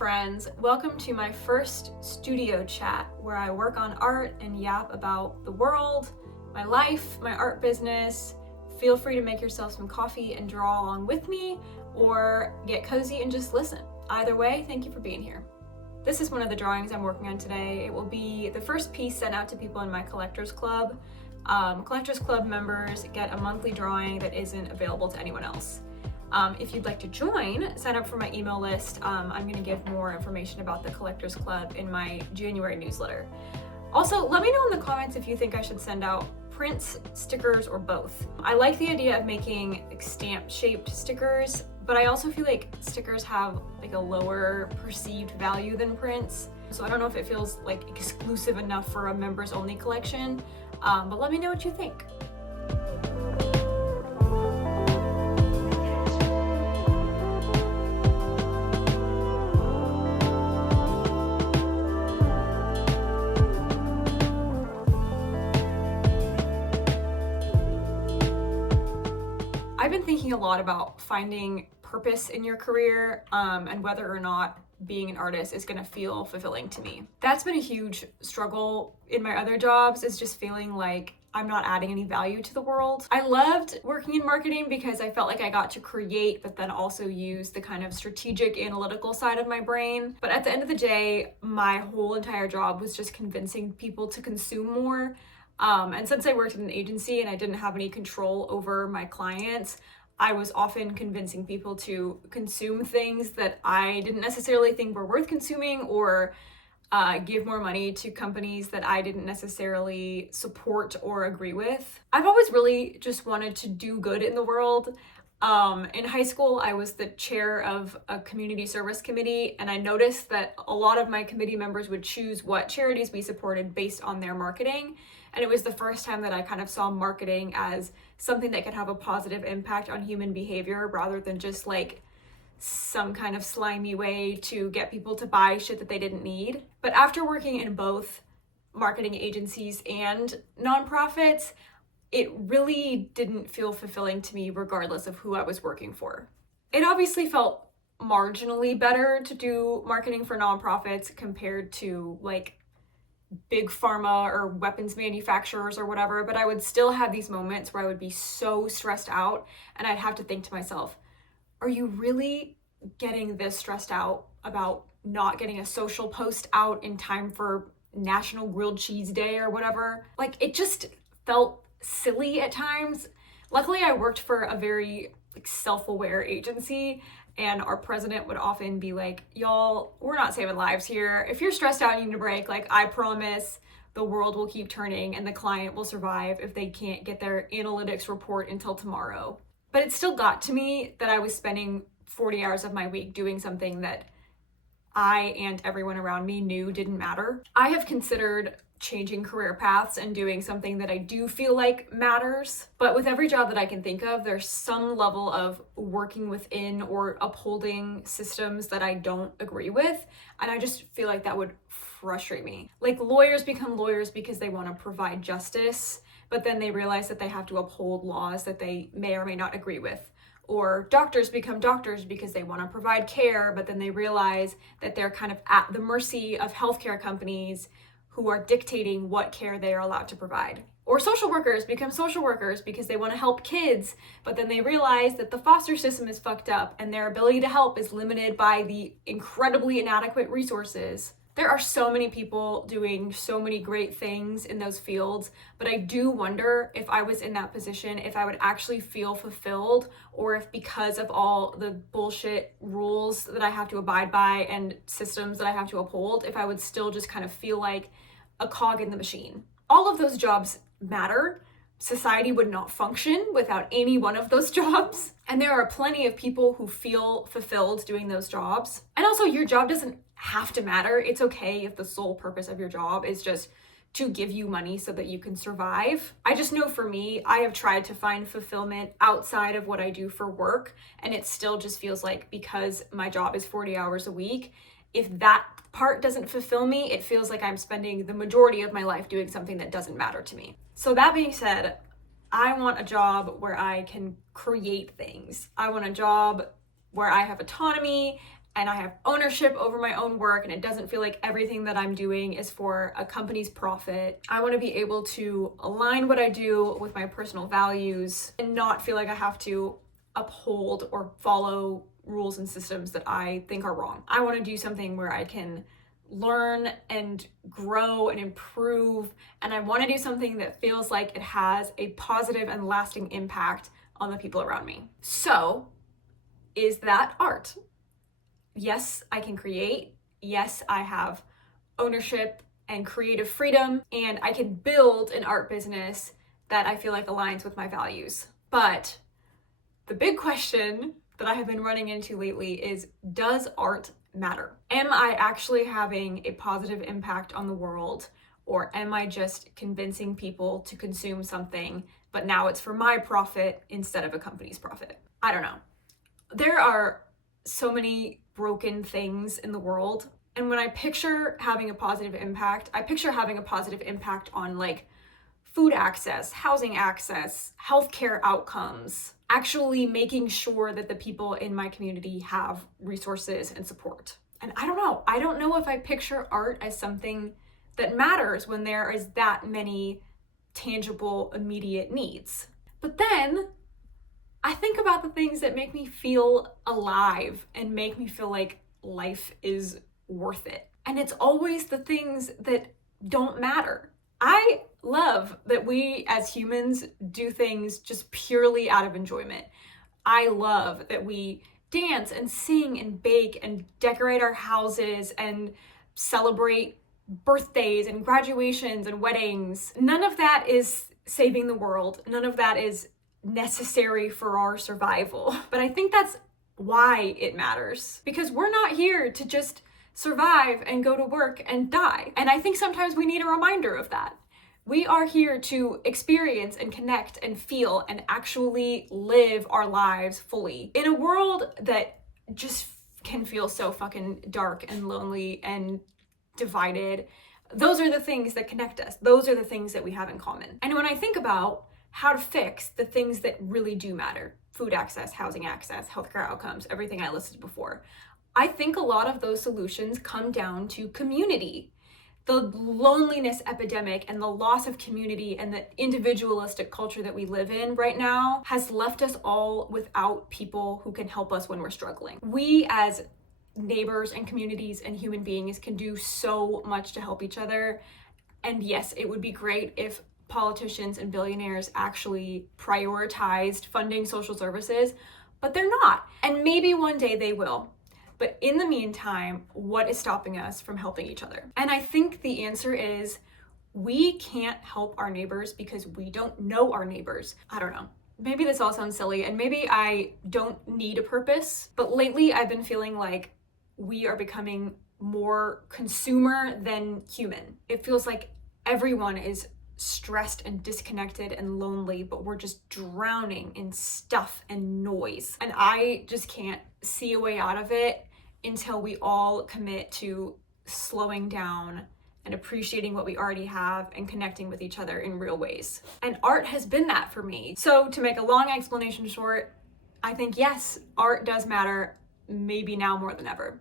friends. Welcome to my first studio chat where I work on art and yap about the world, my life, my art business. Feel free to make yourself some coffee and draw along with me, or get cozy and just listen. Either way, thank you for being here. This is one of the drawings I'm working on today. It will be the first piece sent out to people in my Collectors Club. Collectors Club members get a monthly drawing that isn't available to anyone else. If you'd like to join, sign up for my email list. I'm going to give more information about the Collectors Club in my January newsletter. Also, let me know in the comments if you think I should send out prints, stickers, or both. I like the idea of making stamp-shaped stickers, but I also feel like stickers have like a lower perceived value than prints. So I don't know if it feels like exclusive enough for a members-only collection, but let me know what you think. I've been thinking a lot about finding purpose in your career and whether or not being an artist is going to feel fulfilling to me. That's been a huge struggle in my other jobs, is just feeling like I'm not adding any value to the world. I loved working in marketing because I felt like I got to create, but then also use the kind of strategic analytical side of my brain. But at the end of the day, my whole entire job was just convincing people to consume more. And since I worked in an agency and I didn't have any control over my clients, I was often convincing people to consume things that I didn't necessarily think were worth consuming, or give more money to companies that I didn't necessarily support or agree with. I've always really just wanted to do good in the world. In high school, I was the chair of a community service committee, and I noticed that a lot of my committee members would choose what charities we supported based on their marketing. And it was the first time that I kind of saw marketing as something that could have a positive impact on human behavior rather than just like some kind of slimy way to get people to buy shit that they didn't need. But after working in both marketing agencies and nonprofits, it really didn't feel fulfilling to me regardless of who I was working for. It obviously felt marginally better to do marketing for nonprofits compared to like big pharma or weapons manufacturers or whatever, but I would still have these moments where I would be so stressed out and I'd have to think to myself, are you really getting this stressed out about not getting a social post out in time for National Grilled Cheese Day or whatever? Like, it just felt silly at times. Luckily, I worked for a very self-aware agency, and our president would often be like, y'all, we're not saving lives here. If you're stressed out and you need a break, like, I promise the world will keep turning and the client will survive if they can't get their analytics report until tomorrow. But it still got to me that I was spending 40 hours of my week doing something that I and everyone around me knew didn't matter. I have considered changing career paths and doing something that I do feel like matters. But with every job that I can think of, there's some level of working within or upholding systems that I don't agree with. And I just feel like that would frustrate me. Like, lawyers become lawyers because they want to provide justice, but then they realize that they have to uphold laws that they may or may not agree with. Or doctors become doctors because they want to provide care, but then they realize that they're kind of at the mercy of healthcare companies who are dictating what care they are allowed to provide. Or social workers become social workers because they want to help kids, but then they realize that the foster system is fucked up and their ability to help is limited by the incredibly inadequate resources. There are so many people doing so many great things in those fields, but I do wonder if I was in that position, if I would actually feel fulfilled, or if because of all the bullshit rules that I have to abide by and systems that I have to uphold, if I would still just kind of feel like a cog in the machine. All of those jobs matter. Society would not function without any one of those jobs. And there are plenty of people who feel fulfilled doing those jobs. And also, your job doesn't have to matter. It's okay if the sole purpose of your job is just to give you money so that you can survive. I just know for me, I have tried to find fulfillment outside of what I do for work, and it still just feels like, because my job is 40 hours a week, if that part doesn't fulfill me, it feels like I'm spending the majority of my life doing something that doesn't matter to me. So that being said, I want a job where I can create things. I want a job where I have autonomy and I have ownership over my own work, and it doesn't feel like everything that I'm doing is for a company's profit. I want to be able to align what I do with my personal values and not feel like I have to uphold or follow rules and systems that I think are wrong. I want to do something where I can learn and grow and improve, and I want to do something that feels like it has a positive and lasting impact on the people around me. So, is that art? Yes, I can create. Yes, I have ownership and creative freedom, and I can build an art business that I feel like aligns with my values. But the big question that I have been running into lately is, does art matter? Am I actually having a positive impact on the world, or am I just convincing people to consume something, but now it's for my profit instead of a company's profit? I don't know. There are so many broken things in the world, and when I picture having a positive impact, I picture having a positive impact on like food access, housing access, healthcare outcomes, actually making sure that the people in my community have resources and support. And I don't know if I picture art as something that matters when there is that many tangible, immediate needs. But then I think about the things that make me feel alive and make me feel like life is worth it. And it's always the things that don't matter. I love that we as humans do things just purely out of enjoyment. I love that we dance and sing and bake and decorate our houses and celebrate birthdays and graduations and weddings. None of that is saving the world. None of that is necessary for our survival. But I think that's why it matters, because we're not here to just survive and go to work and die. And I think sometimes we need a reminder of that. We are here to experience and connect and feel and actually live our lives fully in a world that just can feel so fucking dark and lonely and divided. Those are the things that connect us. Those are the things that we have in common. And when I think about how to fix the things that really do matter, food access, housing access, healthcare outcomes, everything I listed before, I think a lot of those solutions come down to community. The loneliness epidemic and the loss of community and the individualistic culture that we live in right now has left us all without people who can help us when we're struggling. We as neighbors and communities and human beings can do so much to help each other. And yes, it would be great if politicians and billionaires actually prioritized funding social services, but they're not. And maybe one day they will. But in the meantime, what is stopping us from helping each other? And I think the answer is we can't help our neighbors because we don't know our neighbors. I don't know. Maybe this all sounds silly and maybe I don't need a purpose, but lately I've been feeling like we are becoming more consumer than human. It feels like everyone is stressed and disconnected and lonely, but we're just drowning in stuff and noise. And I just can't see a way out of it until we all commit to slowing down and appreciating what we already have and connecting with each other in real ways. And art has been that for me. So to make a long explanation short, I think yes, art does matter, maybe now more than ever.